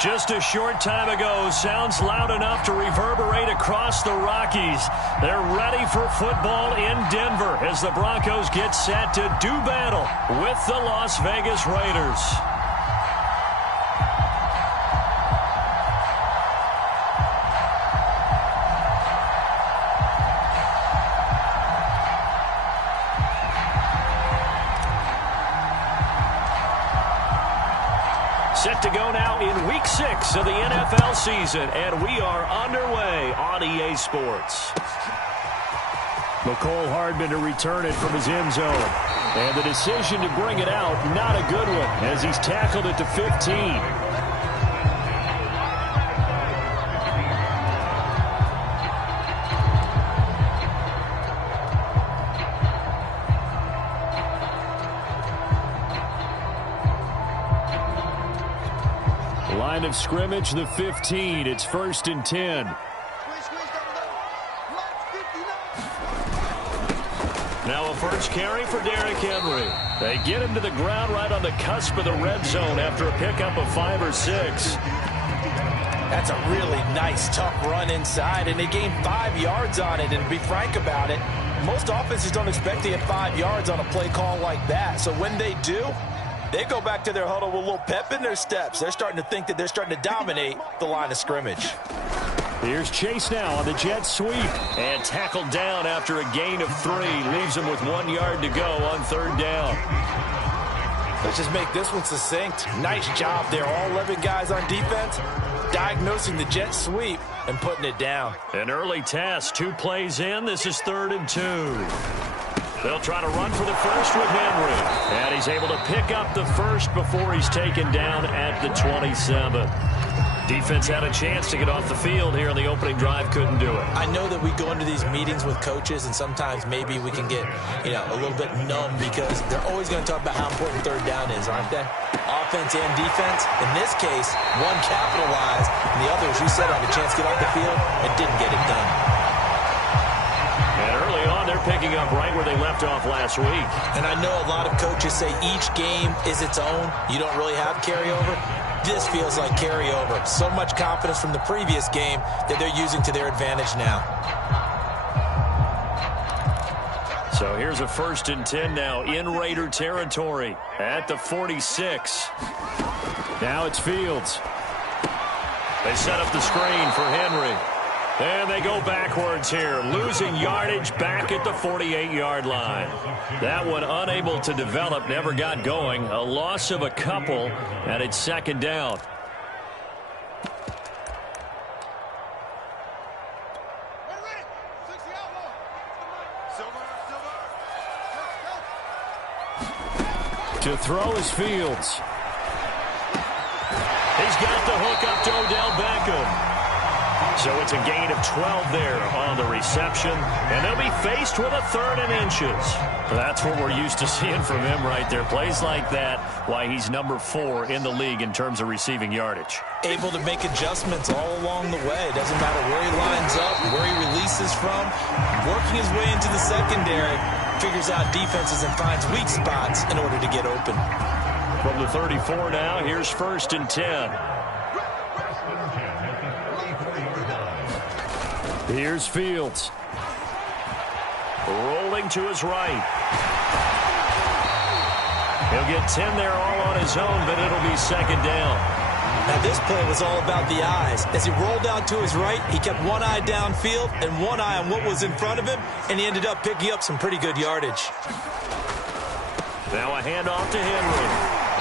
Just a short time ago, sounds loud enough to reverberate across the Rockies. They're ready for football in Denver as the Broncos get set to do battle with the Las Vegas Raiders. Set to go now in Week 6 of the NFL season, and we are underway on EA Sports. McCole Hardman to return it from his end zone. And the decision to bring it out, not a good one, as he's tackled it to 15. Line of scrimmage, the 15. It's 1st and 10. Now a first carry for Derrick Henry. They get him to the ground right on the cusp of the red zone after a pickup of 5 or 6. That's a really nice, tough run inside, and they gained 5 yards on it. And to be frank about it, most offenses don't expect to get 5 yards on a play call like that. So when they do, they go back to their huddle with a little pep in their steps. They're starting to think that they're starting to dominate the line of scrimmage. Here's Chase now on the jet sweep. And tackled down after a gain of 3. Leaves him with 1 yard to go on 3rd down. Let's just make this one succinct. Nice job there. All 11 guys on defense diagnosing the jet sweep and putting it down. An early test. 2 plays in. This is 3rd and 2. They'll try to run for the first with Henry. And he's able to pick up the first before he's taken down at the 27. Defense had a chance to get off the field here on the opening drive, couldn't do it. I know that we go into these meetings with coaches, and sometimes maybe we can get, a little bit numb because they're always going to talk about how important 3rd down is, aren't they? Offense and defense. In this case, one capitalized, and the other, as you said, had a chance to get off the field and didn't get it done. And early on, they're picking up right where they left off last week. And I know a lot of coaches say each game is its own. You don't really have carryover. This feels like carryover. So much confidence from the previous game that they're using to their advantage now. So here's a 1st and 10 now in Raider territory at the 46. Now it's Fields. They set up the screen for Henry. And they go backwards here, losing yardage back at the 48-yard line. That one unable to develop, never got going. A loss of a couple, and it's 2nd down. To throw is Fields. He's got the hook up to Odell Beckham. So it's a gain of 12 there on the reception, and they'll be faced with a 3rd and inches. That's what we're used to seeing from him right there. Plays like that, why he's number 4 in the league in terms of receiving yardage. Able to make adjustments all along the way. Doesn't matter where he lines up, where he releases from. Working his way into the secondary, figures out defenses and finds weak spots in order to get open. From the 34 now, here's 1st and 10. Here's Fields. Rolling to his right. He'll get 10 there all on his own, but it'll be 2nd down. Now this play was all about the eyes. As he rolled out to his right, he kept one eye downfield and one eye on what was in front of him, and he ended up picking up some pretty good yardage. Now a handoff to Henry.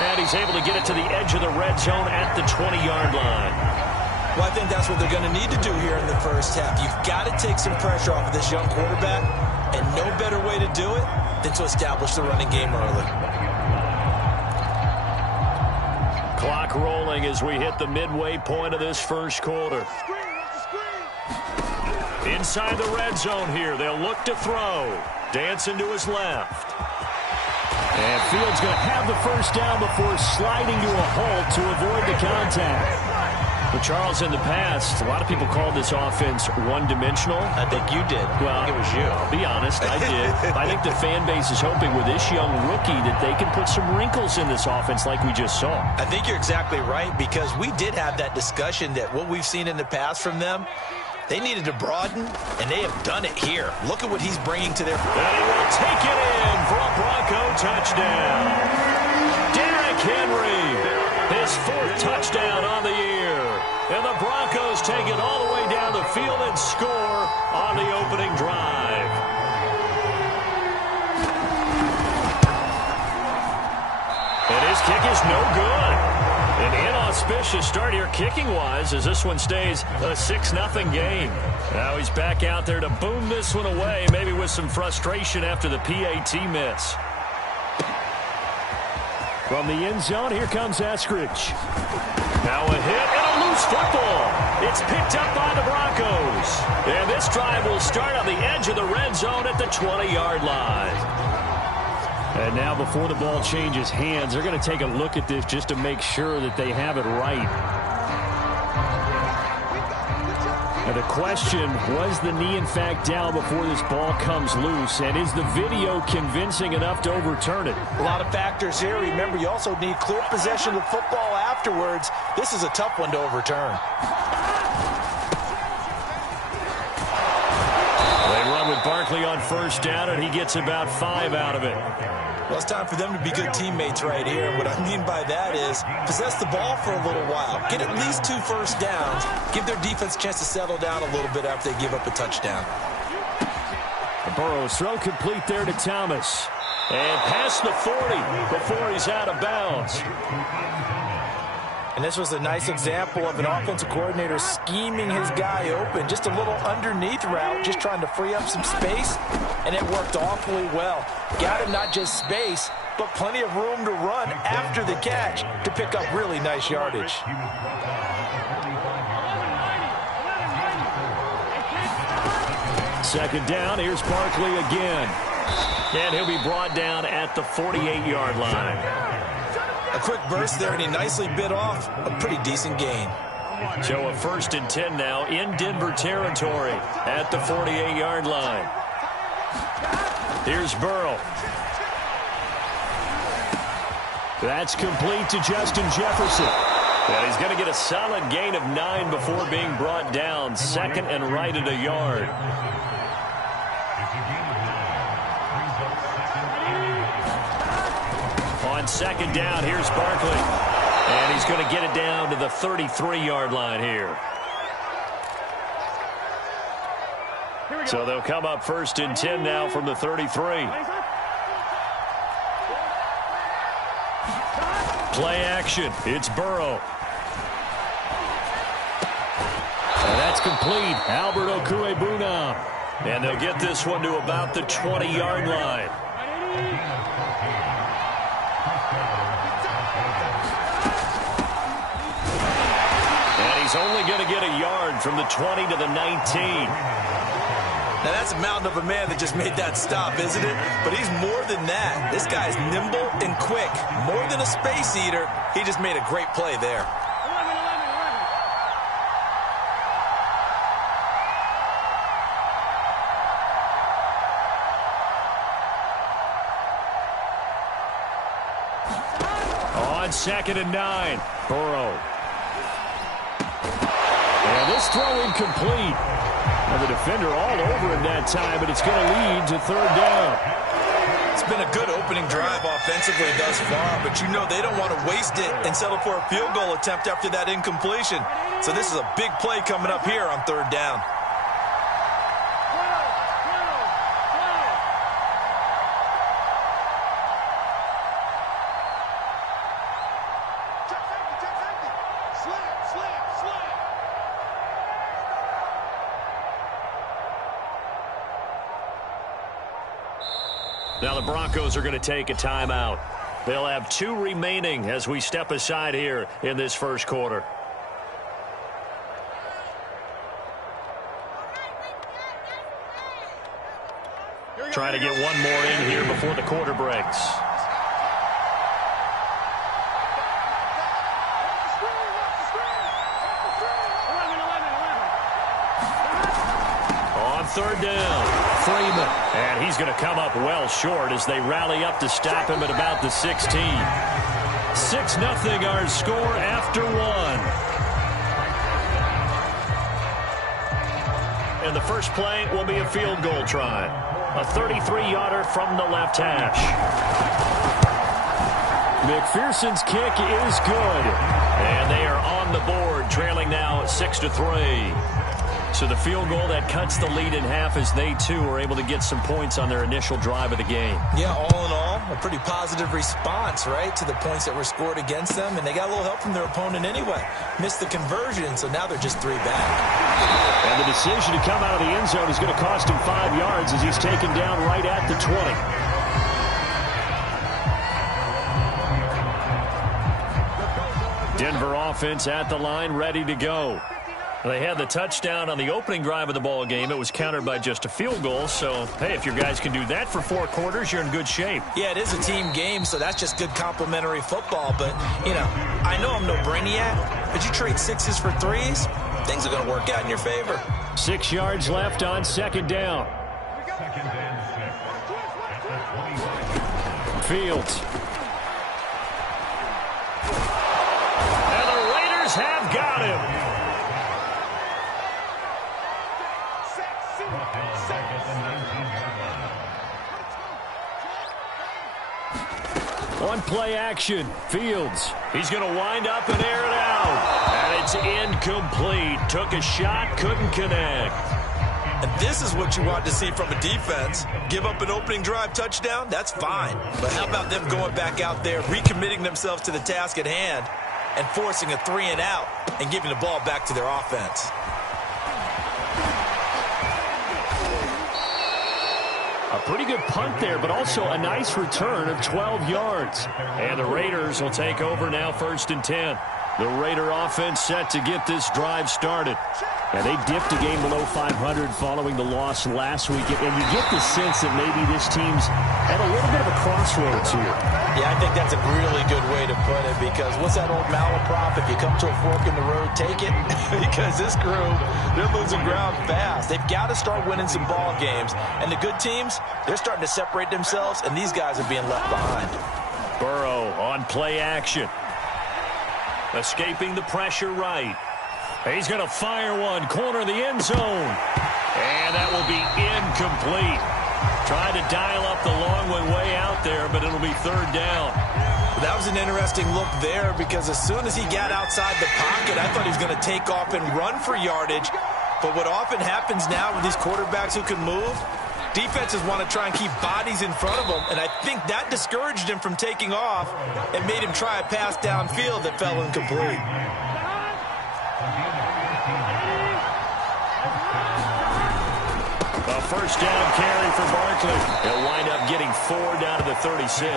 And he's able to get it to the edge of the red zone at the 20-yard line. Well, I think that's what they're going to need to do here in the first half. You've got to take some pressure off of this young quarterback, and no better way to do it than to establish the running game early. Clock rolling as we hit the midway point of this first quarter. Inside the red zone here, they'll look to throw. Dancing to his left. And Fields going to have the first down before sliding to a halt to avoid the contact. Well, Charles, in the past, a lot of people called this offense one-dimensional. I think you did. Well, I think it was you. I'll be honest, I did. I think the fan base is hoping with this young rookie that they can put some wrinkles in this offense like we just saw. I think you're exactly right, because we did have that discussion that what we've seen in the past from them, they needed to broaden, and they have done it here. Look at what he's bringing to their... And he will take it in for a Bronco touchdown. Derrick Henry, his 4th touchdown on the year. And the Broncos take it all the way down the field and score on the opening drive. And his kick is no good. An inauspicious start here kicking-wise as this one stays a 6-0 game. Now he's back out there to boom this one away, maybe with some frustration after the PAT miss. From the end zone, here comes Eskridge. Now a hit and a loose football. It's picked up by the Broncos. And this drive will start on the edge of the red zone at the 20-yard line. And now before the ball changes hands, they're going to take a look at this just to make sure that they have it right. Now the question, was the knee in fact down before this ball comes loose? And is the video convincing enough to overturn it? A lot of factors here. Remember, you also need clear possession of the football afterwards. This is a tough one to overturn. They run with Barkley on first down, and he gets about 5 out of it. Well, it's time for them to be good teammates right here. What I mean by that is possess the ball for a little while. Get at least 2 first downs. Give their defense a chance to settle down a little bit after they give up a touchdown. Burrow's throw complete there to Thomas. And past the 40 before he's out of bounds. And this was a nice example of an offensive coordinator scheming his guy open. Just a little underneath route, just trying to free up some space, and it worked awfully well. Got him not just space, but plenty of room to run after the catch to pick up really nice yardage. Second down, here's Barkley again. And he'll be brought down at the 48-yard line. A quick burst there, and he nicely bit off a pretty decent gain. So a 1st and 10 now in Denver territory at the 48-yard line. Here's Burrow. That's complete to Justin Jefferson. And he's going to get a solid gain of 9 before being brought down. 2nd and right at a yard. On 2nd down, here's Barkley. And he's going to get it down to the 33-yard line here. So they'll come up 1st and 10 now from the 33. Play action. It's Burrow. And that's complete. Albert Okwuegbunam. And they'll get this one to about the 20-yard line. He's only going to get a yard from the 20 to the 19. Now, that's a mountain of a man that just made that stop, isn't it? But he's more than that. This guy's nimble and quick. More than a space eater, he just made a great play there. On 2nd and 9, Burrow. And this throw incomplete. And the defender all over him that time, but it's going to lead to 3rd down. It's been a good opening drive offensively thus far, but you know they don't want to waste it and settle for a field goal attempt after that incompletion. So this is a big play coming up here on 3rd down. Now the Broncos are going to take a timeout. They'll have 2 remaining as we step aside here in this first quarter. Trying to get one more in here before the quarter breaks. third down. Freeman. And he's going to come up well short as they rally up to stop him at about the 16. 6-0 our score after one. And the first play will be a field goal try. A 33-yarder from the left hash. McPherson's kick is good. And they are on the board, trailing now 6-3. So the field goal that cuts the lead in half as they, too, are able to get some points on their initial drive of the game. Yeah, all in all, a pretty positive response, right, to the points that were scored against them. And they got a little help from their opponent anyway. Missed the conversion, so now they're just 3 back. And the decision to come out of the end zone is going to cost him 5 yards as he's taken down right at the 20. Denver offense at the line, ready to go. They had the touchdown on the opening drive of the ball game. It was countered by just a field goal. So, hey, if your guys can do that for 4 quarters, you're in good shape. Yeah, it is a team game, so that's just good complementary football. But, you know, I know I'm no brainiac, but you trade 6s for 3s, things are going to work out in your favor. 6 yards left on second down. Fields. And the Raiders have got him. On play action, Fields. He's going to wind up and air it out. And it's incomplete. Took a shot, couldn't connect. And this is what you want to see from a defense. Give up an opening drive touchdown, that's fine. But how about them going back out there, recommitting themselves to the task at hand, and forcing a 3-and-out and giving the ball back to their offense. A pretty good punt there, but also a nice return of 12 yards. And the Raiders will take over now, 1st and 10. The Raider offense set to get this drive started. And they dipped a game below 500 following the loss last week. And you get the sense that maybe this team's at a little bit of a crossroads here. Yeah, I think that's a really good way to put it, because what's that old malaprop? If you come to a fork in the road, take it. Because this crew, they're losing ground fast. They've got to start winning some ball games. And the good teams, they're starting to separate themselves, and these guys are being left behind. Burrow on play action. Escaping the pressure right. He's going to fire one, corner of the end zone. And that will be incomplete. Tried to dial up the long one way out there, but it'll be 3rd down. Well, that was an interesting look there, because as soon as he got outside the pocket, I thought he was going to take off and run for yardage. But what often happens now with these quarterbacks who can move, defenses want to try and keep bodies in front of them, and I think that discouraged him from taking off and made him try a pass downfield that fell incomplete. A 1st down carry for Barkley. He'll wind up getting 4 down to the 36.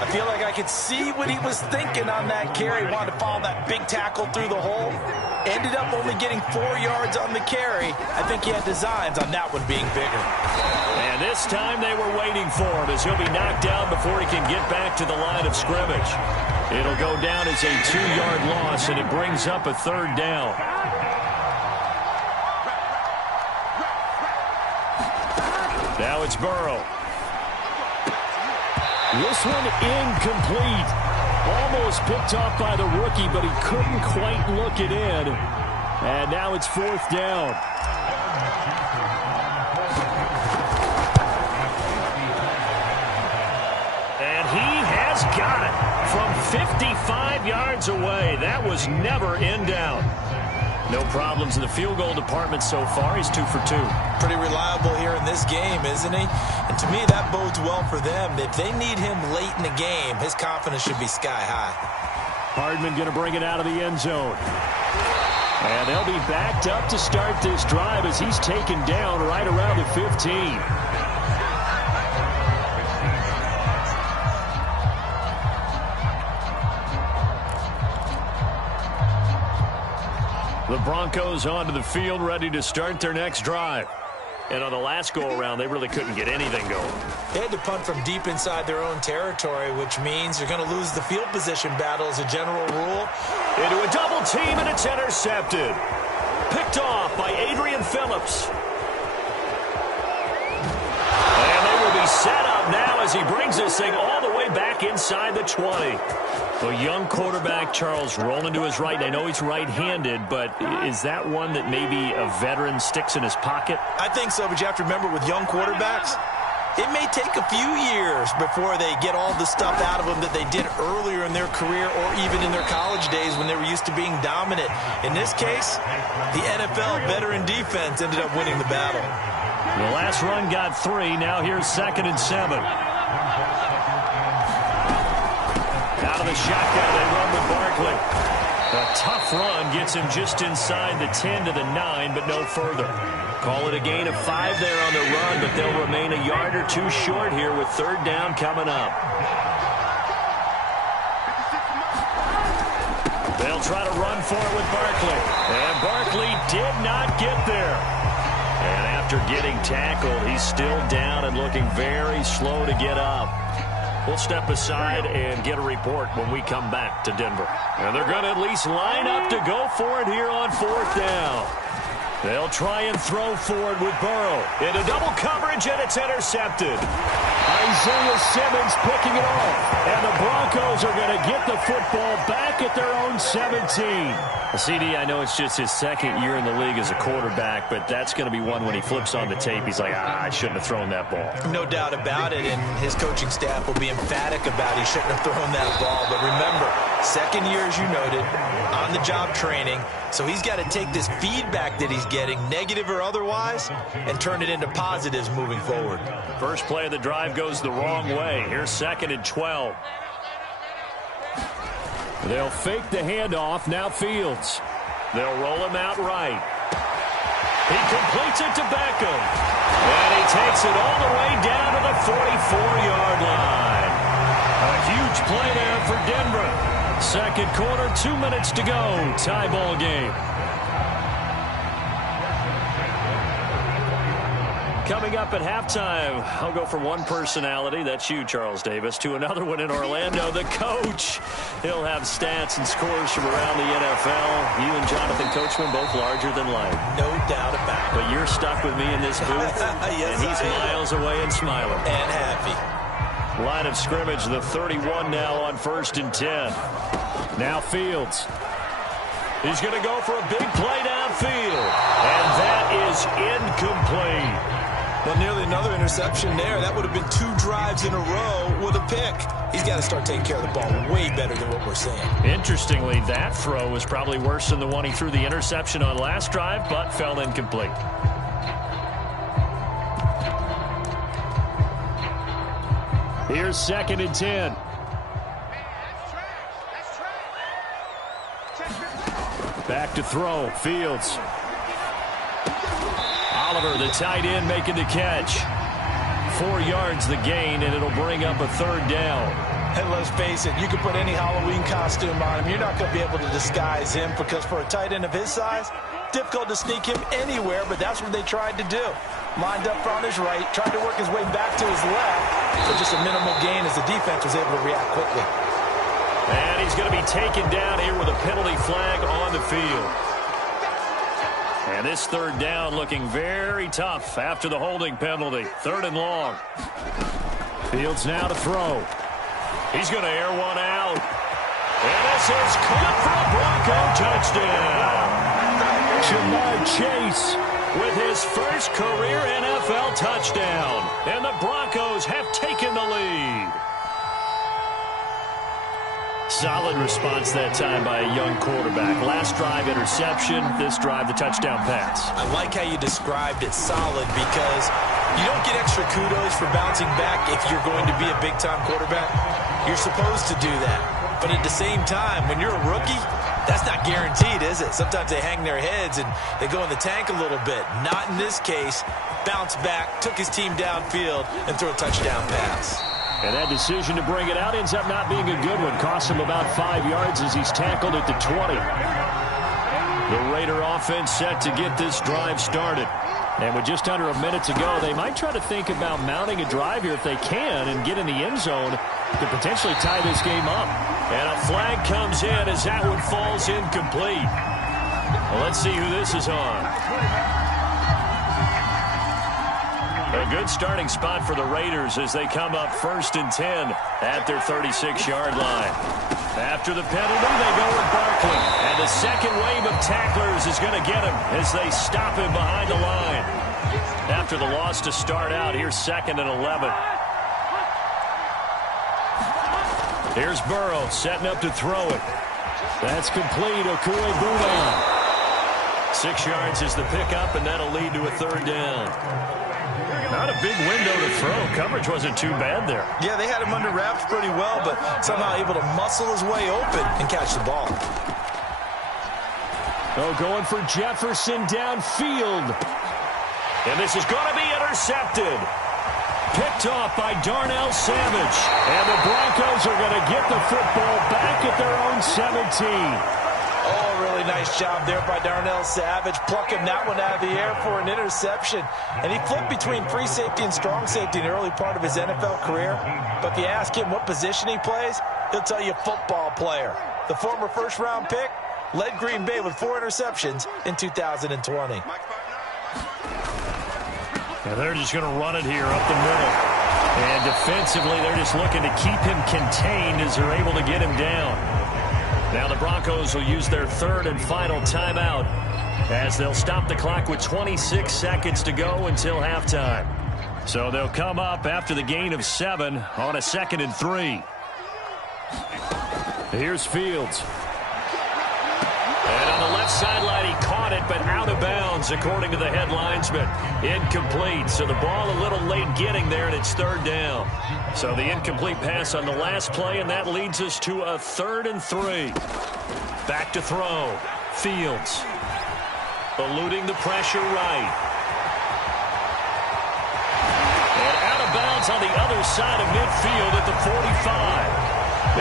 I feel like I could see what he was thinking on that carry. Wanted to follow that big tackle through the hole. Ended up only getting 4 yards on the carry. I think he had designs on that one being bigger. And this time they were waiting for him, as he'll be knocked down before he can get back to the line of scrimmage. It'll go down as a 2-yard loss, and it brings up a 3rd down. Now it's Burrow. This one incomplete. Almost picked off by the rookie, but he couldn't quite look it in. And now it's 4th down. And he has got it from 55 yards away. That was never in down. No problems in the field goal department so far. He's 2 for 2. Pretty reliable here in this game, isn't he? And to me, that bodes well for them. If they need him late in the game, his confidence should be sky high. Hardman going to bring it out of the end zone. And they'll be backed up to start this drive as he's taken down right around the 15. The Broncos onto the field, ready to start their next drive. And on the last go-around, they really couldn't get anything going. They had to punt from deep inside their own territory, which means you're going to lose the field position battle as a general rule. Into a double team, and it's intercepted. Picked off by Adrian Phillips. set up now as he brings this thing all the way back inside the 20. A young quarterback, Charles, rolling to his right. I know he's right-handed, but is that one that maybe a veteran sticks in his pocket? I think so, but you have to remember with young quarterbacks, it may take a few years before they get all the stuff out of them that they did earlier in their career or even in their college days when they were used to being dominant. In this case, the NFL veteran defense ended up winning the battle. The last run got 3. Now here's 2nd and 7. Out of the shotgun, they run with Barkley. A tough run gets him just inside the 10 to the 9, but no further. Call it a gain of 5 there on the run, but they'll remain a yard or 2 short here with 3rd down coming up. They'll try to run for it with Barkley. And Barkley did not get there. And after getting tackled, he's still down and looking very slow to get up. We'll step aside and get a report when we come back to Denver. And they're going to at least line up to go for it here on 4th down. They'll try and throw forward with Burrow. Into double coverage, and it's intercepted. Isaiah Simmons picking it off. And the Broncos are going to get the football back at their own 17. CD, I know it's just his 2nd year in the league as a quarterback, but that's going to be one when he flips on the tape. He's like, I shouldn't have thrown that ball. No doubt about it, and his coaching staff will be emphatic about he shouldn't have thrown that ball. But remember, 2nd year, as you noted, on-the-job training. So he's got to take this feedback that he's getting, negative or otherwise, and turn it into positives moving forward. First play of the drive goes the wrong way. Here's 2nd and 12. They'll fake the handoff. Now Fields. They'll roll him out right. He completes it to Beckham. And he takes it all the way down to the 44-yard line. A huge play there for Denver. 2nd quarter, 2 minutes to go. Tie ball game. Coming up at halftime, I'll go from one personality, that's you, Charles Davis, to another one in Orlando, the coach. He'll have stats and scores from around the NFL. You and Jonathan Coachman, both larger than life. No doubt about it. But you're stuck with me in this booth, yes, and he's miles away and smiling. And happy. Line of scrimmage, the 31 now on 1st and 10. Now Fields. He's going to go for a big play downfield. And that is incomplete. Well, nearly another interception there. That would have been 2 drives in a row with a pick. He's got to start taking care of the ball way better than what we're seeing. Interestingly, that throw was probably worse than the one he threw the interception on last drive, but fell incomplete. Here's 2nd and 10. Back to throw. Fields. Oliver, the tight end, making the catch. 4 yards the gain, and it'll bring up a 3rd down. And let's face it, you can put any Halloween costume on him. You're not going to be able to disguise him because for a tight end of his size, difficult to sneak him anywhere, but that's what they tried to do. Lined up on his right, tried to work his way back to his left for just a minimal gain as the defense was able to react quickly. And he's going to be taken down here with a penalty flag on the field. And this 3rd down looking very tough after the holding penalty. 3rd and long. Fields now to throw. He's going to air one out. And this is caught for a Bronco touchdown. Jamar Chase with his first career NFL touchdown. And the Broncos have taken the lead. Solid response that time by a young quarterback. Last drive, interception. This drive, the touchdown pass. I like how you described it, solid, because you don't get extra kudos for bouncing back if you're going to be a big-time quarterback. You're supposed to do that. But at the same time, when you're a rookie, that's not guaranteed, is it? Sometimes they hang their heads and they go in the tank a little bit. Not in this case. Bounce back, took his team downfield, and threw a touchdown pass. And that decision to bring it out ends up not being a good one. Costs him about 5 yards as he's tackled at the 20. The Raider offense set to get this drive started. And with just under a minute to go, they might try to think about mounting a drive here if they can and get in the end zone to potentially tie this game up. And a flag comes in as that one falls incomplete. Well, let's see who this is on. A good starting spot for the Raiders as they come up 1st and 10 at their 36-yard line. After the penalty, they go with Barkley. And the second wave of tacklers is going to get him as they stop him behind the line. After the loss to start out, here's 2nd and 11. Here's Burrow setting up to throw it. That's complete. Okue-Buna. 6 yards is the pickup, and that'll lead to a 3rd down. Not a big window to throw. Coverage wasn't too bad there. Yeah, they had him under wraps pretty well, but somehow able to muscle his way open and catch the ball. Oh, going for Jefferson downfield. And this is going to be intercepted. Picked off by Darnell Savage. And the Broncos are going to get the football back at their own 17. Oh, really nice job there by Darnell Savage, plucking that one out of the air for an interception. And he flipped between free safety and strong safety in the early part of his NFL career. But if you ask him what position he plays, he'll tell you football player. The former first-round pick led Green Bay with 4 interceptions in 2020. And they're just going to run it here up the middle. And defensively, they're just looking to keep him contained as they're able to get him down. Now the Broncos will use their 3rd and final timeout as they'll stop the clock with 26 seconds to go until halftime. So they'll come up after the gain of 7 on a 2nd and 3. Here's Fields. And on the left sideline, he caught it, but out of bounds, according to the head linesman. Incomplete, so the ball a little late getting there, and it's 3rd down. So the incomplete pass on the last play, and that leads us to a 3rd and 3. Back to throw. Fields. Eluding the pressure right. And out of bounds on the other side of midfield at the 45.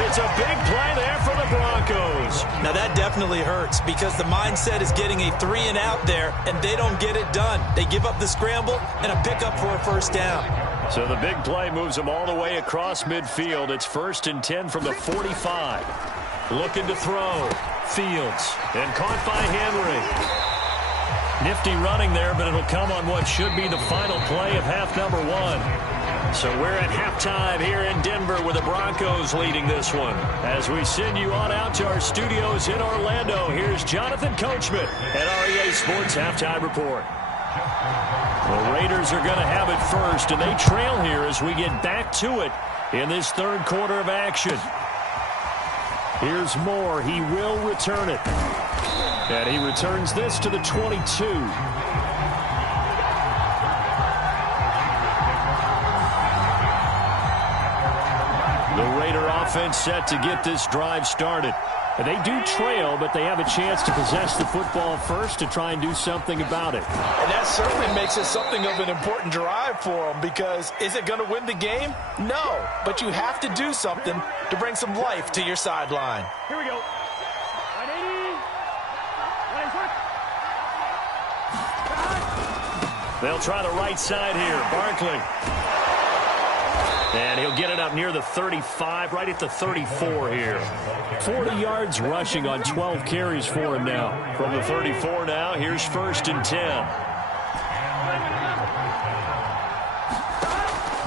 It's a big play there for the Broncos. Now that definitely hurts because the mindset is getting a 3-and-out there, and they don't get it done. They give up the scramble and a pickup for a 1st down. So the big play moves them all the way across midfield. It's 1st and 10 from the 45. Looking to throw. Fields. And caught by Henry. Nifty running there, but it'll come on what should be the final play of half number 1. So we're at halftime here in Denver with the Broncos leading this one. As we send you on out to our studios in Orlando, here's Jonathan Coachman at REA Sports Halftime Report. The Raiders are going to have it first, and they trail here as we get back to it in this 3rd quarter of action. Here's Moore. He will return it. And he returns this to the 22. The Raider offense set to get this drive started. And they do trail, but they have a chance to possess the football first to try and do something about it. And that certainly makes it something of an important drive for them, because is it going to win the game? No, but you have to do something to bring some life to your sideline. Here we go. 180. They'll try the right side here. Barkley. And he'll get it up near the 35, right at the 34 here. 40 yards rushing on 12 carries for him now. From the 34 now, here's 1st and 10.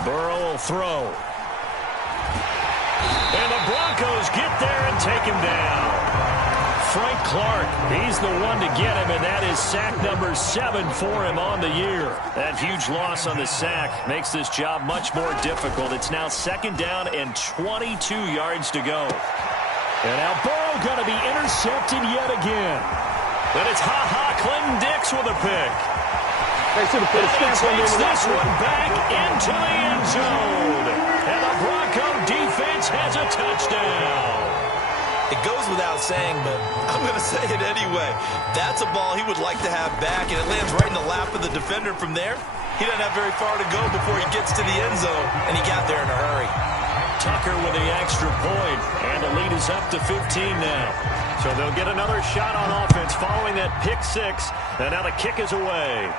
Burrow will throw. And the Broncos get there and take him down. Frank Clark, he's the one to get him, and that is sack number 7 for him on the year. That huge loss on the sack makes this job much more difficult. It's now 2nd down and 22 yards to go. And now Burrow going to be intercepted yet again. But it's Clinton Dix with a pick. And he takes this one back into the end zone. And the Bronco defense has a touchdown. It goes without saying, but I'm going to say it anyway. That's a ball he would like to have back, and it lands right in the lap of the defender from there. He doesn't have very far to go before he gets to the end zone, and he got there in a hurry. Tucker with the extra point, and the lead is up to 15 now. So they'll get another shot on offense following that pick 6, and now the kick is away.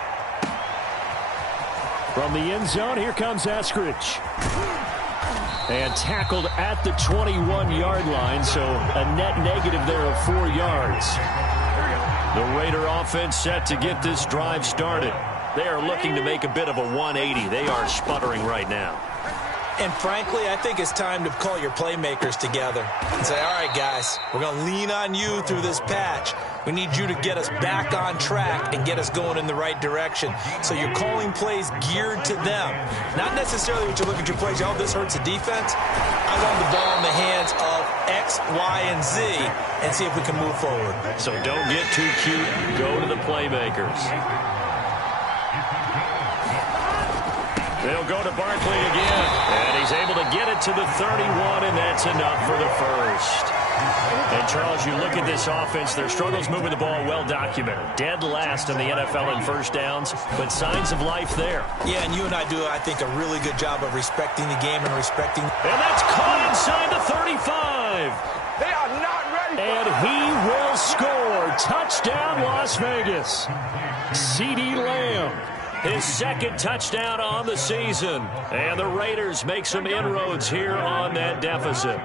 From the end zone, here comes Eskridge. And tackled at the 21-yard line, so a net negative there of 4 yards. The Raider offense set to get this drive started. They are looking to make a bit of a 180. They are sputtering right now. And frankly, I think it's time to call your playmakers together and say, all right, guys, we're going to lean on you through this patch. We need you to get us back on track and get us going in the right direction. So you're calling plays geared to them. Not necessarily what you look at your plays, oh, this hurts the defense. I want the ball in the hands of X, Y, and Z and see if we can move forward. So don't get too cute. Go to the playmakers. They'll go to Barkley again. And he's able to get it to the 31, and that's enough for the first. And, Charles, you look at this offense, their struggles moving the ball well documented. Dead last in the NFL in first downs, but signs of life there. Yeah, and you and I do, I think, a really good job of respecting the game and respecting. And that's caught inside the 35. They are not ready. And he will score. Touchdown, Las Vegas. CeeDee Lamb. His second touchdown on the season. And the Raiders make some inroads here on that deficit.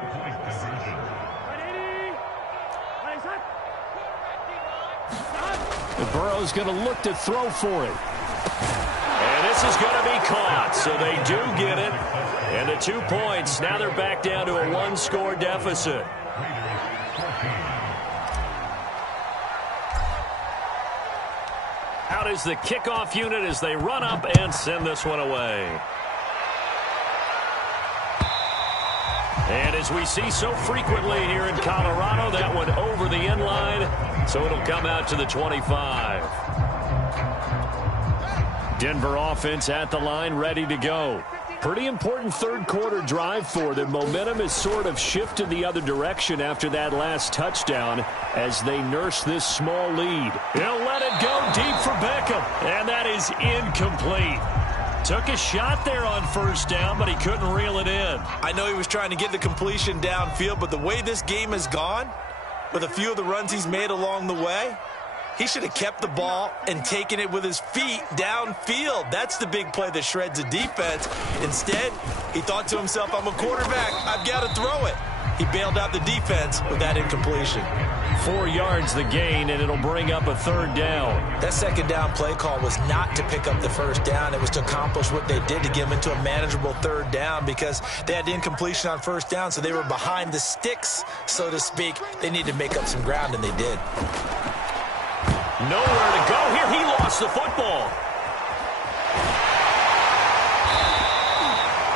Burrow's going to look to throw for it. And this is going to be caught. So they do get it. And the 2 points. Now they're back down to a one-score deficit. Out is the kickoff unit as they run up and send this one away. And as we see so frequently here in Colorado, that one over the end line, so it'll come out to the 25. Denver offense at the line, ready to go. Pretty important third quarter drive for them. Momentum has sort of shifted the other direction after that last touchdown as they nurse this small lead. He'll let it go deep for Beckham, and that is incomplete. Took a shot there on first down, but he couldn't reel it in. I know he was trying to get the completion downfield, but the way this game has gone, with a few of the runs he's made along the way, he should have kept the ball and taken it with his feet downfield. That's the big play that shreds the defense. Instead, he thought to himself, I'm a quarterback. I've got to throw it. He bailed out the defense with that incompletion. 4 yards the gain, and it'll bring up a third down. That second down play call was not to pick up the first down. It was to accomplish what they did to get them into a manageable third down because they had incompletion on first down, so they were behind the sticks, so to speak. They needed to make up some ground, and they did. Nowhere to go here. He lost the football.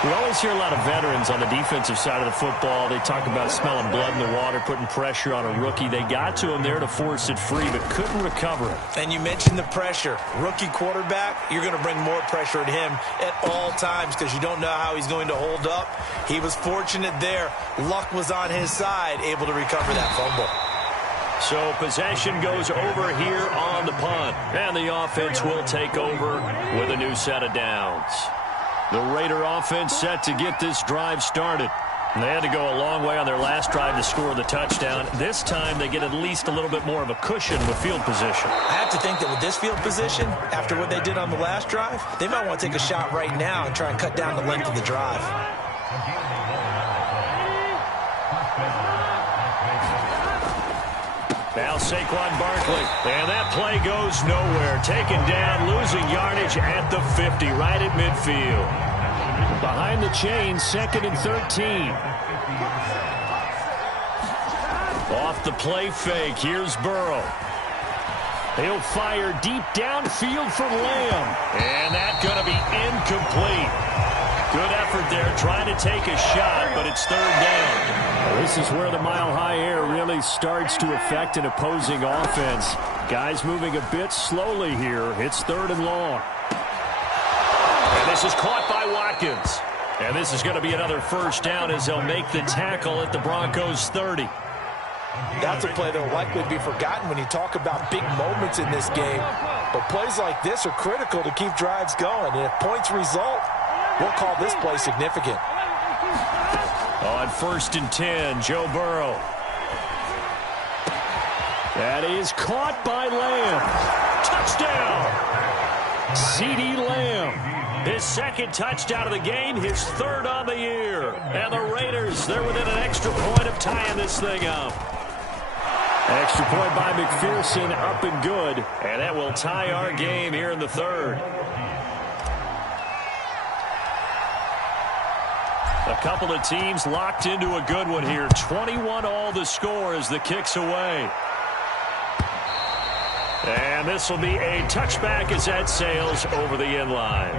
We always hear a lot of veterans on the defensive side of the football. They talk about smelling blood in the water, putting pressure on a rookie. They got to him there to force it free, but couldn't recover it. And you mentioned the pressure. Rookie quarterback, you're going to bring more pressure at him at all times because you don't know how he's going to hold up. He was fortunate there. Luck was on his side, able to recover that fumble. So possession goes over here on the punt. And the offense will take over with a new set of downs. The Raider offense set to get this drive started. They had to go a long way on their last drive to score the touchdown. This time they get at least a little bit more of a cushion with field position. I have to think that with this field position, after what they did on the last drive, they might want to take a shot right now and try and cut down the length of the drive. Now Saquon Barkley, and that play goes nowhere. Taken down, losing yardage at the 50, right at midfield. Behind the chain, 2nd and 13. Off the play fake, here's Burrow. He'll fire deep downfield for Lamb, and that's going to be incomplete. Good effort there, trying to take a shot, but it's third down. This is where the mile-high air really starts to affect an opposing offense. Guys moving a bit slowly here. It's 3rd and long. And this is caught by Watkins. And this is going to be another first down as they'll make the tackle at the Broncos 30. That's a play that will likely be forgotten when you talk about big moments in this game. But plays like this are critical to keep drives going. And if points result, we'll call this play significant. On 1st and 10, Joe Burrow. That is caught by Lamb. Touchdown! CeeDee Lamb. His 2nd touchdown of the game, his 3rd on the year. And the Raiders, they're within an extra point of tying this thing up. Extra point by McPherson, up and good. And that will tie our game here in the third. A couple of teams locked into a good one here. 21-all the score as the kick's away. And this will be a touchback as that sails over the end line.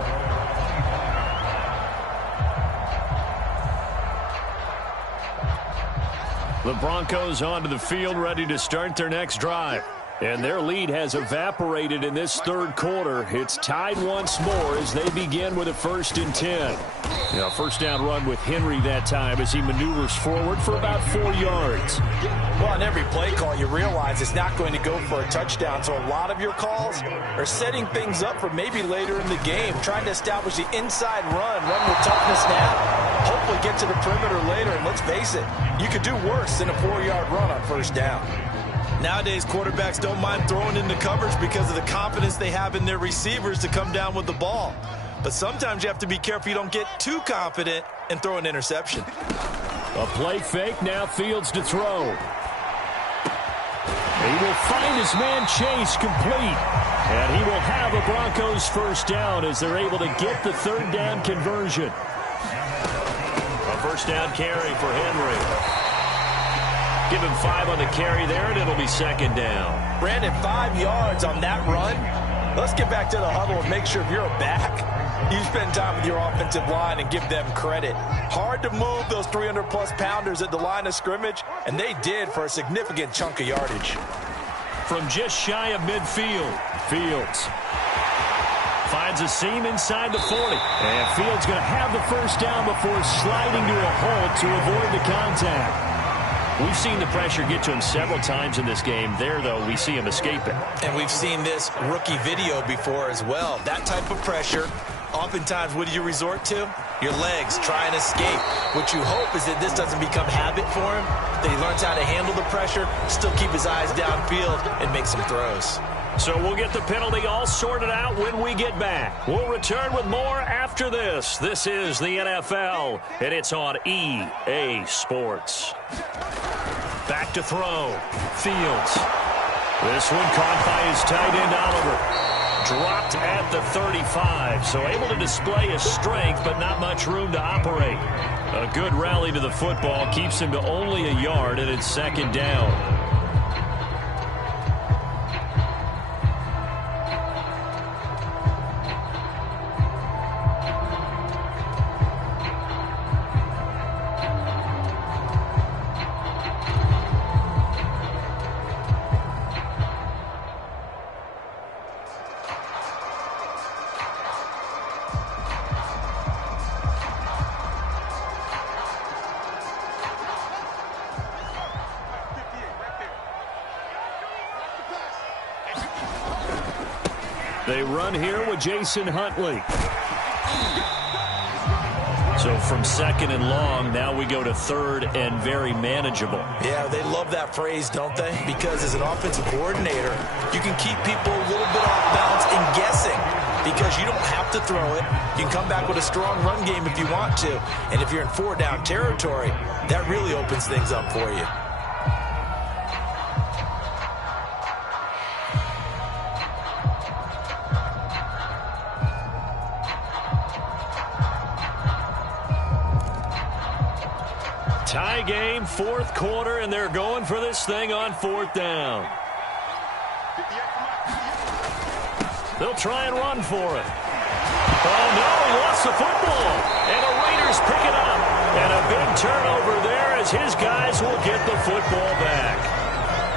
The Broncos onto the field, ready to start their next drive. And their lead has evaporated in this third quarter. It's tied once more as they begin with a 1st and 10. Now, first down run with Henry that time as he maneuvers forward for about 4 yards. Well, on every play call, you realize it's not going to go for a touchdown. So a lot of your calls are setting things up for maybe later in the game, trying to establish the inside run with toughness now, hopefully get to the perimeter later. And let's face it, you could do worse than a 4-yard run on first down. Nowadays, quarterbacks don't mind throwing into coverage because of the confidence they have in their receivers to come down with the ball. But sometimes you have to be careful you don't get too confident and throw an interception. A play fake, now Fields to throw. He will find his man Chase complete. And he will have a Broncos first down as they're able to get the third down conversion. A first down carry for Henry. Give him 5 on the carry there, and it'll be second down. Brandon, 5 yards on that run. Let's get back to the huddle and make sure if you're a back, you spend time with your offensive line and give them credit. Hard to move those 300-plus pounders at the line of scrimmage, and they did for a significant chunk of yardage. From just shy of midfield, Fields finds a seam inside the 40. And Fields going to have the first down before sliding to a halt to avoid the contact. We've seen the pressure get to him several times in this game. There, though, we see him escaping. And we've seen this rookie video before as well. That type of pressure, oftentimes, what do you resort to? Your legs, try and escape. What you hope is that this doesn't become habit for him, that he learns how to handle the pressure, still keep his eyes downfield, and make some throws. So we'll get the penalty all sorted out when we get back. We'll return with more after this. This is the NFL, and it's on EA Sports. Back to throw. Fields. This one caught by his tight end, Oliver. Dropped at the 35, so able to display his strength, but not much room to operate. A good rally to the football keeps him to only a yard, and it's second down. They run here with Jason Huntley. So from second and long, now we go to third and very manageable. Yeah, they love that phrase, don't they? Because as an offensive coordinator, you can keep people a little bit off balance and guessing because you don't have to throw it. You can come back with a strong run game if you want to. And if you're in 4-down territory, that really opens things up for you. Tie game, fourth quarter, and they're going for this thing on fourth down. They'll try and run for it. Oh, no, he lost the football. And the Raiders pick it up. And a big turnover there as his guys will get the football back.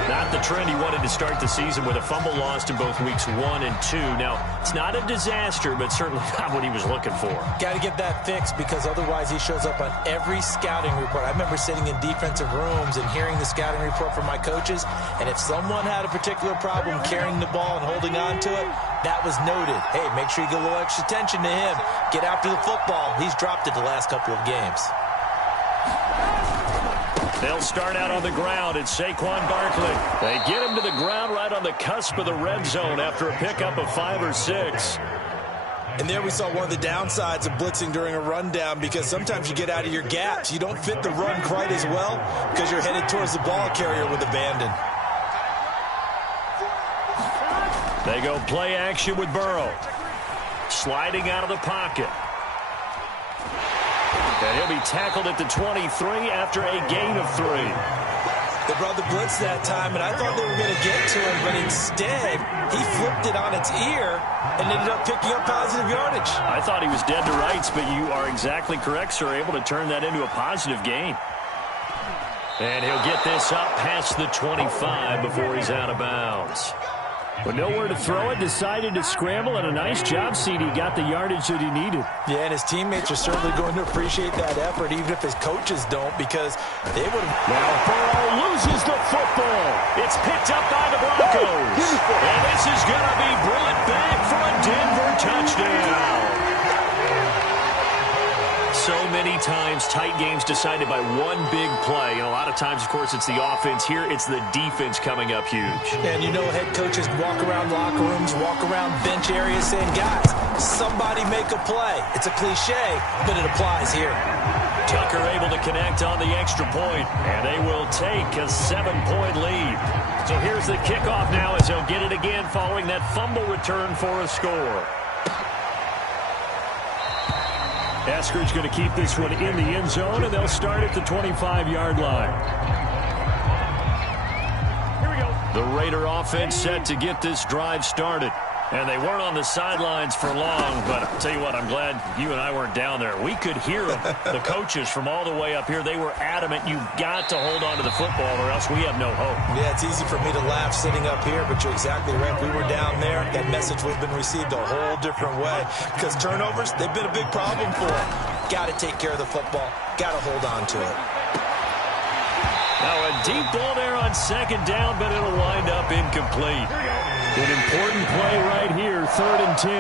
Not the trend he wanted to start the season with a fumble lost in both weeks 1 and 2. Now, it's not a disaster, but certainly not what he was looking for. Got to get that fixed because otherwise he shows up on every scouting report. I remember sitting in defensive rooms and hearing the scouting report from my coaches, and if someone had a particular problem carrying the ball and holding on to it, that was noted. Hey, make sure you get a little extra attention to him. Get after the football. He's dropped it the last couple of games. They'll start out on the ground. It's Saquon Barkley. They get him to the ground right on the cusp of the red zone after a pickup of 5 or 6. And there we saw one of the downsides of blitzing during a rundown because sometimes you get out of your gaps. You don't fit the run quite as well because you're headed towards the ball carrier with abandon. They go play action with Burrow. Sliding out of the pocket. And he'll be tackled at the 23 after a gain of 3. They brought the blitz that time, and I thought they were going to get to him, but instead, he flipped it on its ear and ended up picking up positive yardage. I thought he was dead to rights, but you are exactly correct, sir, able to turn that into a positive gain. And he'll get this up past the 25 before he's out of bounds. But nowhere to throw it, decided to scramble, and a nice job, CD. Got the yardage that he needed. Yeah, and his teammates are certainly going to appreciate that effort, even if his coaches don't, because they would have... Now Burrow loses the football. It's picked up by the Broncos. And this is going to be brought back for a Denver touchdown. So many times, tight games decided by one big play. And a lot of times, of course, it's the offense. Here, it's the defense coming up huge. And you know head coaches walk around locker rooms, walk around bench areas saying, guys, somebody make a play. It's a cliche, but it applies here. Tucker able to connect on the extra point, and they will take a 7-point lead. So here's the kickoff now as they'll get it again following that fumble return for a score. Eskridge going to keep this one in the end zone, and they'll start at the 25-yard line. Here we go. The Raider offense set to get this drive started. And they weren't on the sidelines for long, but I'll tell you what, I'm glad you and I weren't down there. We could hear them, the coaches from all the way up here. They were adamant, you've got to hold on to the football or else we have no hope. Yeah, it's easy for me to laugh sitting up here, but you're exactly right. If we were down there, that message would have been received a whole different way. Because turnovers, they've been a big problem for them. Got to take care of the football. Got to hold on to it. Now a deep ball there on second down, but it'll wind up incomplete. An important play right here, 3rd and 10.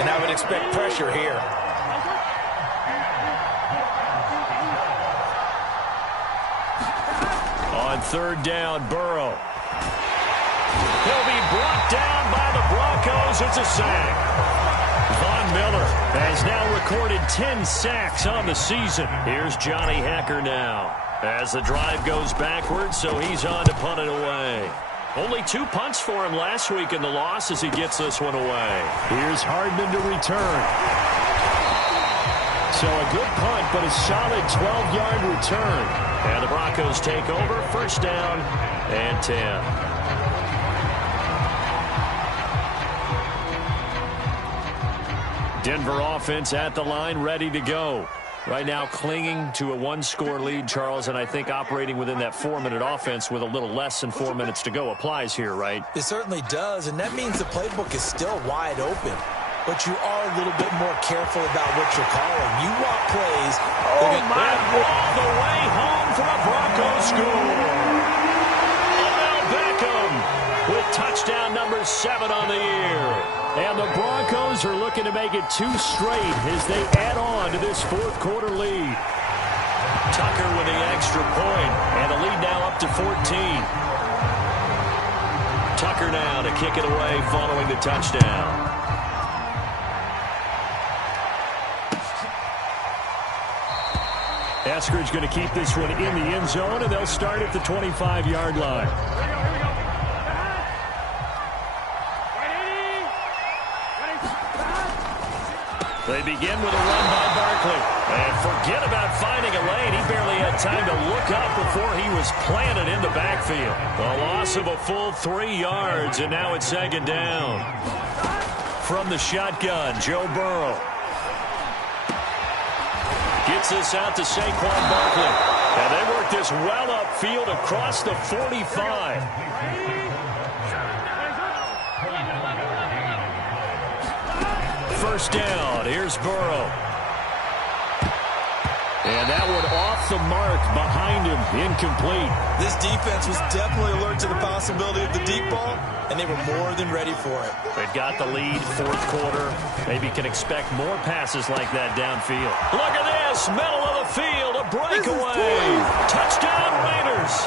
And I would expect pressure here. On 3rd down, Burrow. He'll be brought down by the Broncos. It's a sack. Von Miller has now recorded 10 sacks on the season. Here's Johnny Hekker now as the drive goes backwards, so he's on to punt it away. Only 2 punts for him last week in the loss as he gets this one away. Here's Hardman to return. So a good punt, but a solid 12-yard return. And the Broncos take over, 1st down and 10. Denver offense at the line, ready to go. Right now clinging to a 1-score lead, Charles, and I think operating within that 4-minute offense with a little less than 4 minutes to go applies here, right? It certainly does, and that means the playbook is still wide open. But you are a little bit more careful about what you're calling. You want plays. Oh, my ball the way home for a Broncos score. Odell Beckham with touchdown number 7 on the year. And the Broncos are looking to make it 2 straight as they add on to this 4th quarter lead. Tucker with the extra point, and the lead now up to 14. Tucker now to kick it away following the touchdown. Eskridge going to keep this one in the end zone, and they'll start at the 25-yard line. They begin with a run by Barkley. And forget about finding a lane. He barely had time to look up before he was planted in the backfield. A loss of a full 3 yards, and now it's 2nd down. From the shotgun, Joe Burrow. Gets this out to Saquon Barkley. And they work this well upfield across the 45. First down, here's Burrow. And that one off the mark behind him, incomplete. This defense was definitely alert to the possibility of the deep ball, and they were more than ready for it. They've got the lead, 4th quarter. Maybe can expect more passes like that downfield. Look at this, middle of the field, a breakaway. Touchdown Raiders.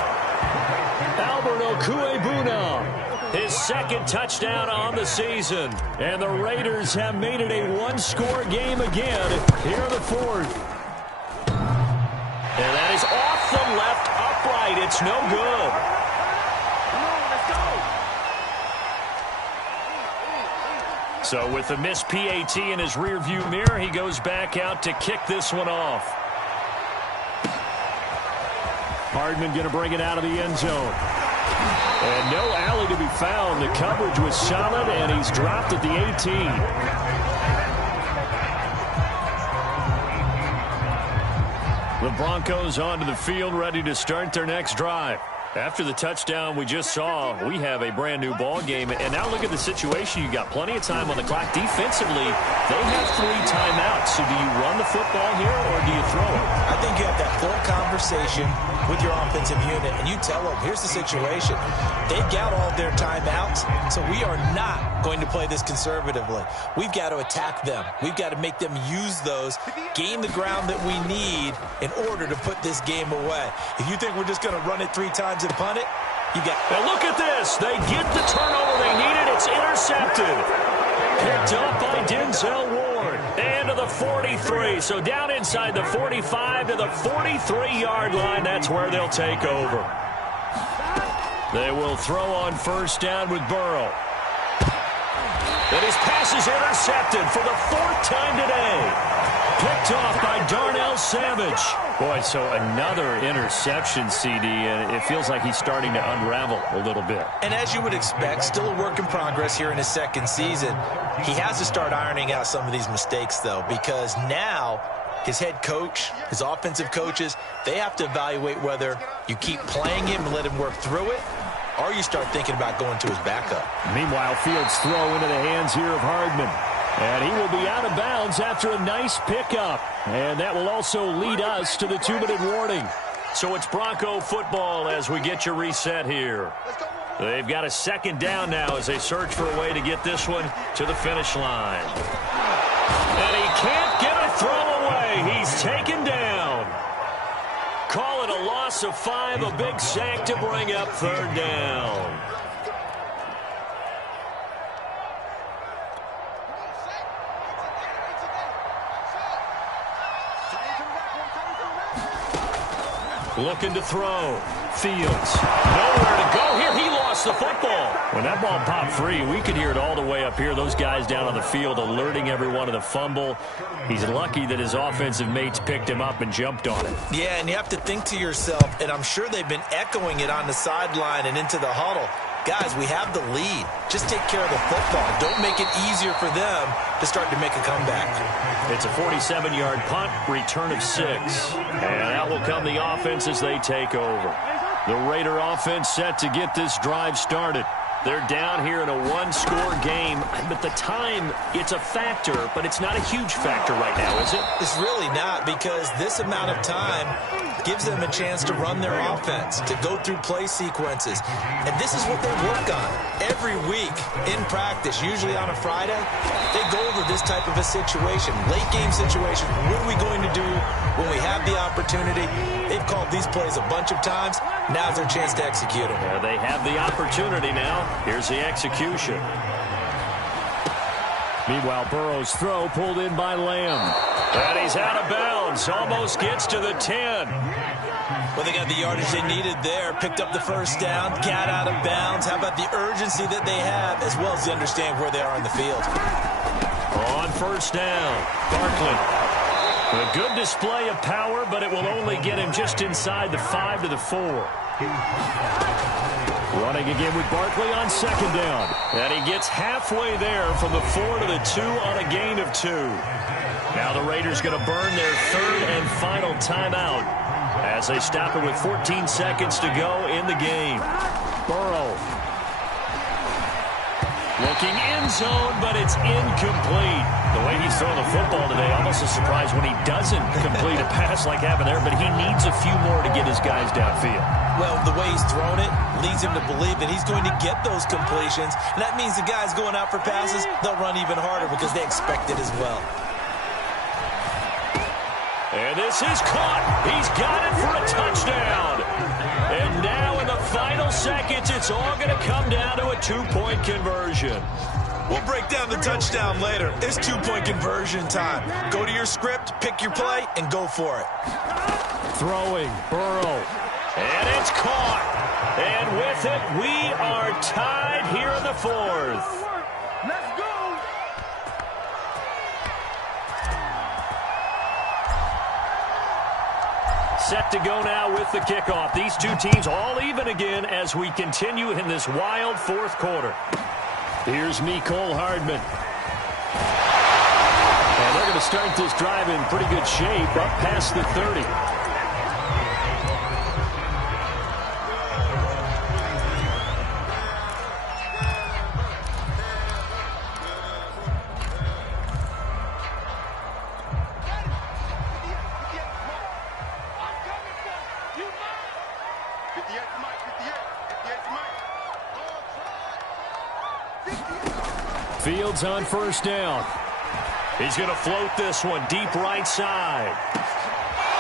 Albert Okwuegbunam. His 2nd touchdown on the season. And the Raiders have made it a 1-score game again. Here are the 4th. And that is off the left upright. It's no good. So with the missed PAT in his rearview mirror, he goes back out to kick this one off. Hardman going to bring it out of the end zone. And no alley to be found. The coverage was solid, and he's dropped at the 18. The Broncos onto the field, ready to start their next drive. After the touchdown we just saw, we have a brand-new ball game. And now look at the situation. You got plenty of time on the clock. Defensively, they have 3 timeouts. So do you run the football here, or do you throw it? I think you have that full conversation with your offensive unit, and you tell them, here's the situation. They've got all their timeouts, so we are not going to play this conservatively. We've got to attack them. We've got to make them use those, gain the ground that we need in order to put this game away. If you think we're just going to run it 3 times and punt it, you got... Now look at this. They get the turnover they needed. It's intercepted. Picked up by Denzel Ward. And to the 43. So down inside the 45 to the 43-yard line. That's where they'll take over. They will throw on first down with Burrow. And his pass is intercepted for the 4th time today. Picked off by Darnell Savage. Boy, so another interception, CD, and it feels like he's starting to unravel a little bit. And as you would expect, still a work in progress here in his 2nd season. He has to start ironing out some of these mistakes, though, because now his head coach, his offensive coaches, they have to evaluate whether you keep playing him and let him work through it, or you start thinking about going to his backup. Meanwhile, Fields throw into the hands here of Hardman. And he will be out of bounds after a nice pickup. And that will also lead us to the 2-minute warning. So it's Bronco football as we get you reset here. They've got a 2nd down now as they search for a way to get this one to the finish line. And he can't get a throw away. He's taken down. Call it a loss of 5, a big sack to bring up 3rd down. Looking to throw. Fields. Nowhere to go here. He lost the football. When that ball popped free, we could hear it all the way up here. Those guys down on the field alerting everyone of the fumble. He's lucky that his offensive mates picked him up and jumped on it. Yeah, and you have to think to yourself, and I'm sure they've been echoing it on the sideline and into the huddle. Guys, we have the lead. Just take care of the football. Don't make it easier for them to start to make a comeback. It's a 47-yard punt, return of 6. And out will come the offense as they take over. The Raider offense set to get this drive started. They're down here in a 1-score game, but the time, it's a factor, but it's not a huge factor right now, is it? It's really not, because this amount of time gives them a chance to run their offense, to go through play sequences. And this is what they work on every week in practice, usually on a Friday. They go over this type of a situation, late game situation. What are we going to do when we have the opportunity? They've called these plays a bunch of times. Now's their chance to execute them. Yeah, they have the opportunity now. Here's the execution. Meanwhile, Burrow's throw pulled in by Lamb. And he's out of bounds. Almost gets to the 10. Well, they got the yardage they needed there. Picked up the first down. Got out of bounds. How about the urgency that they have, as well as they understand where they are on the field? On first down, Barkley. A good display of power, but it will only get him just inside the 5 to the 4. Running again with Barkley on 2nd down. And he gets halfway there from the 4 to the 2 on a gain of 2. Now the Raiders going to burn their 3rd and final timeout as they stop it with 14 seconds to go in the game. Burrow. Looking end zone, but it's incomplete. The way he's throwing the football today, almost a surprise when he doesn't complete a pass like happened there, but he needs a few more to get his guys downfield. Well, the way he's thrown it leads him to believe that he's going to get those completions. And that means the guys going out for passes, they'll run even harder because they expect it as well. And this is caught. He's got it for a touchdown. And now in the final seconds, it's all going to come down to a 2-point conversion. We'll break down the touchdown later. It's 2-point conversion time. Go to your script, pick your play, and go for it. Throwing, Burrow. And it's caught. And with it, we are tied here in the 4th. set to go now with the kickoff. These two teams all even again as we continue in this wild fourth quarter. Here's Mecole Hardman. And they're going to start this drive in pretty good shape up past the 30. Fields on first down. He's going to float this one deep right side.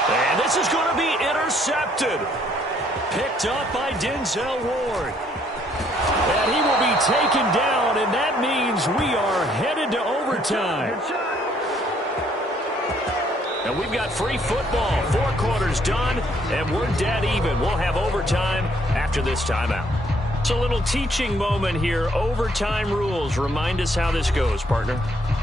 And this is going to be intercepted. Picked up by Denzel Ward. And he will be taken down, and that means we are headed to overtime. And we've got free football. 4 quarters done, and we're dead even. We'll have overtime after this timeout. It's a little teaching moment here. Overtime rules. Remind us how this goes, partner.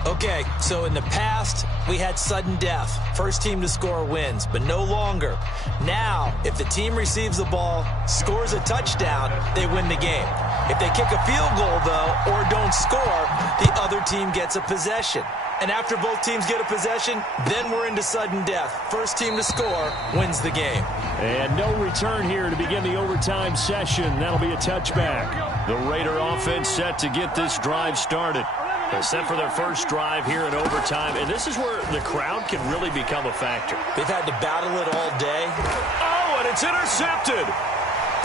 Okay, so in the past, we had sudden death. First team to score wins, but no longer. Now, if the team receives the ball, scores a touchdown, they win the game. If they kick a field goal, though, or don't score, the other team gets a possession. And after both teams get a possession, then we're into sudden death. First team to score wins the game. And no return here to begin the overtime session. That'll be a touchback. The Raider offense set to get this drive started. They're set for their first drive here in overtime. And this is where the crowd can really become a factor. They've had to battle it all day. Oh, and it's intercepted.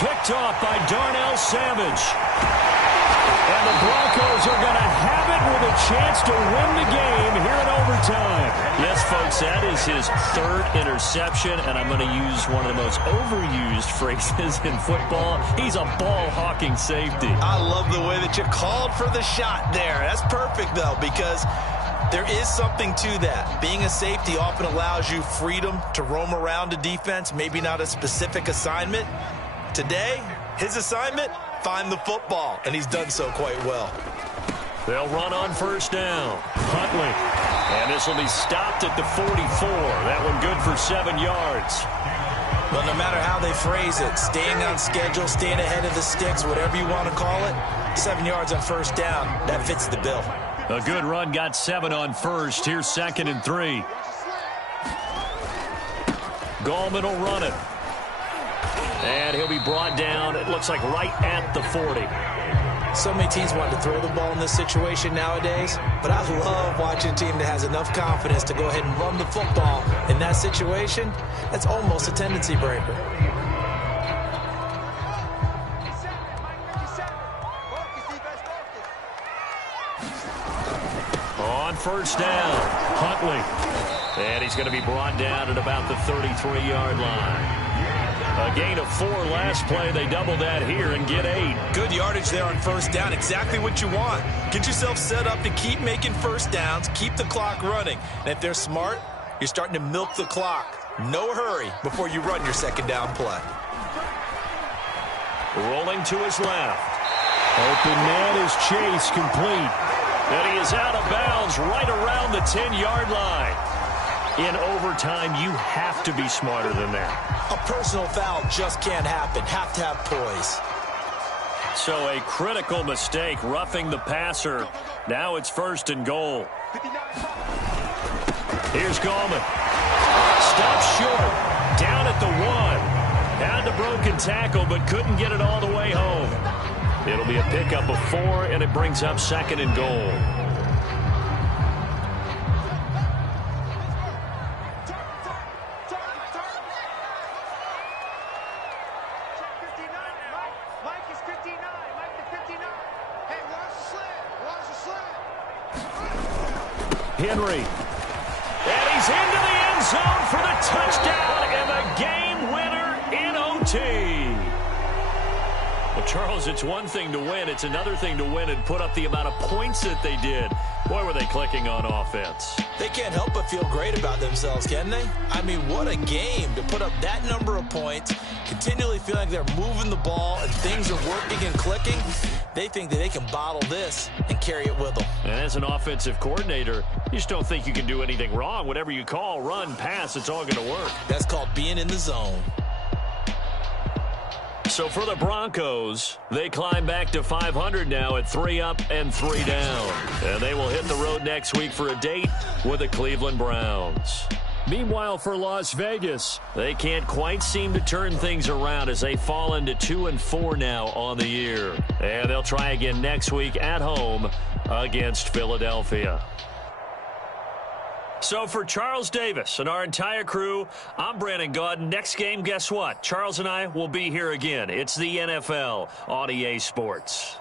Picked off by Darnell Savage. And the Broncos are going to have it with a chance to win the game here in overtime. Yes, folks, that is his 3rd interception, and I'm going to use one of the most overused phrases in football. He's a ball-hawking safety. I love the way that you called for the shot there. That's perfect, though, because there is something to that. Being a safety often allows you freedom to roam around a defense, maybe not a specific assignment. Today, his assignment, find the football, and he's done so quite well. They'll run on first down. Huntley. And this will be stopped at the 44. That one good for 7 yards. Well, no matter how they phrase it, staying on schedule, staying ahead of the sticks, whatever you want to call it, 7 yards on first down, that fits the bill. A good run got 7 on first. Here's 2nd and 3. Gallman will run it. And he'll be brought down, it looks like right at the 40. So many teams want to throw the ball in this situation nowadays, but I love watching a team that has enough confidence to go ahead and run the football. In that situation, that's almost a tendency breaker. On first down, Huntley. And he's going to be brought down at about the 33-yard line. A gain of 4 last play. They double that here and get 8. Good yardage there on first down. Exactly what you want. Get yourself set up to keep making first downs, keep the clock running. And if they're smart, you're starting to milk the clock. No hurry before you run your second down play. Rolling to his left. Open man is Chase, complete. And he is out of bounds right around the 10-yard line. In overtime, you have to be smarter than that. A personal foul just can't happen. Have to have poise. So a critical mistake, roughing the passer. Now it's 1st and goal. Here's Gallman. Stopped short. Down at the 1. Had the broken tackle, but couldn't get it all the way home. It'll be a pickup of 4, and it brings up 2nd and goal. Henry. And he's into the end zone for the touchdown and the game winner in OT. Well, Charles, it's one thing to win. It's another thing to win and put up the amount of points that they did. Boy, were they clicking on offense. They can't help but feel great about themselves, can they? I mean, what a game to put up that number of points, continually feel like they're moving the ball and things are working and clicking. They think that they can bottle this and carry it with them. And as an offensive coordinator, you just don't think you can do anything wrong. Whatever you call, run, pass, it's all going to work. That's called being in the zone. So for the Broncos, they climb back to 500 now at 3 up and 3 down. And they will hit the road next week for a date with the Cleveland Browns. Meanwhile, for Las Vegas, they can't quite seem to turn things around as they fall into 2-4 now on the year. And they'll try again next week at home against Philadelphia. So for Charles Davis and our entire crew, I'm Brandon Gaudin. Next game, guess what? Charles and I will be here again. It's the NFL on EA Sports.